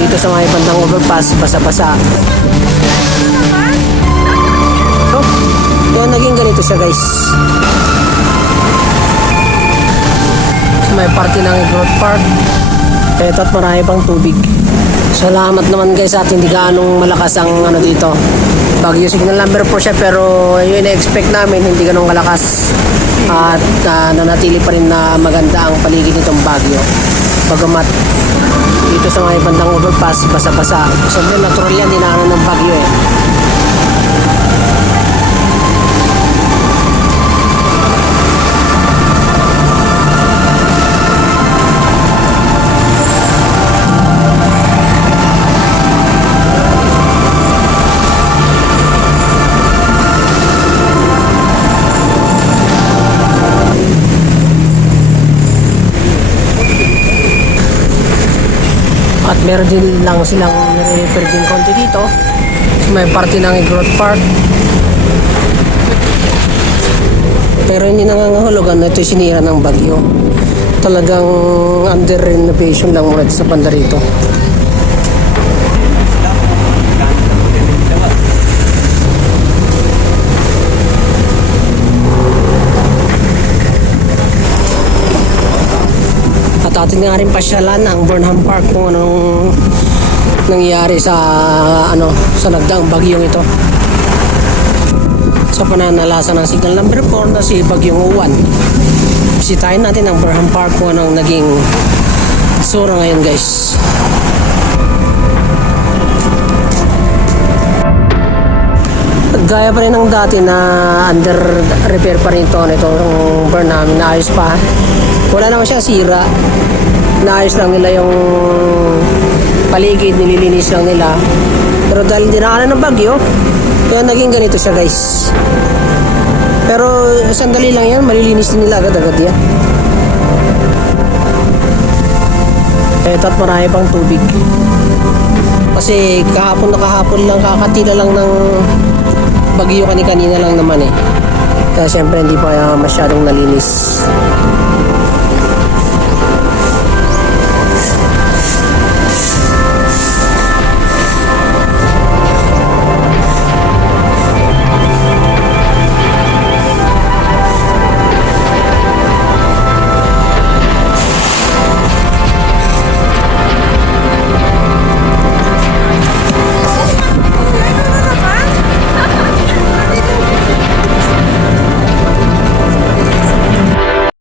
Dito sa mga bandang overpass, basa-basa. Oh, kaya naging ganito siya guys. So, may party ng Growth Park. Eto at marami pang tubig. Salamat naman guys at hindi ganong malakas ang ano dito. Baguio signal number 4 siya pero yun na-expect namin hindi ganong kalakas. At nanatili pa rin na maganda ang paligid nitong Baguio. Bagamat dito sa mga bandang overpass, basa-basa. Siyempre natural yan, dinaanan ng Baguio eh. At meron din lang silang repair din konti dito. So, may party ng Growth Park. Pero hindi nangangahulugan na ito sinira ng Baguio. Talagang under renovation lang muna sa banda rito. At atin nga rin pasyalan ang Burnham Park kung anong nangyayari sa sa nagdaang bagyong ito. Sa pananalasa ng signal number 4 na si Bagyong Uwan. Bisitahin natin ang Burnham Park kung anong naging sura ngayon guys. Gaya pa rin ng dati na under repair pa rin ito itong Burnham, naayos pa. Wala naman siya sira. Naayos lang nila yung paligid, nililinis lang nila. Pero dahil dinaanan ng bagyo, kaya naging ganito siya guys. Pero sandali lang yan, malilinis din nila agad-agad yan. Eto at marami pang tubig. Kasi kahapon lang, kakatila lang ng bagyo kanina lang naman eh. Kaya syempre hindi pa masyadong nalinis.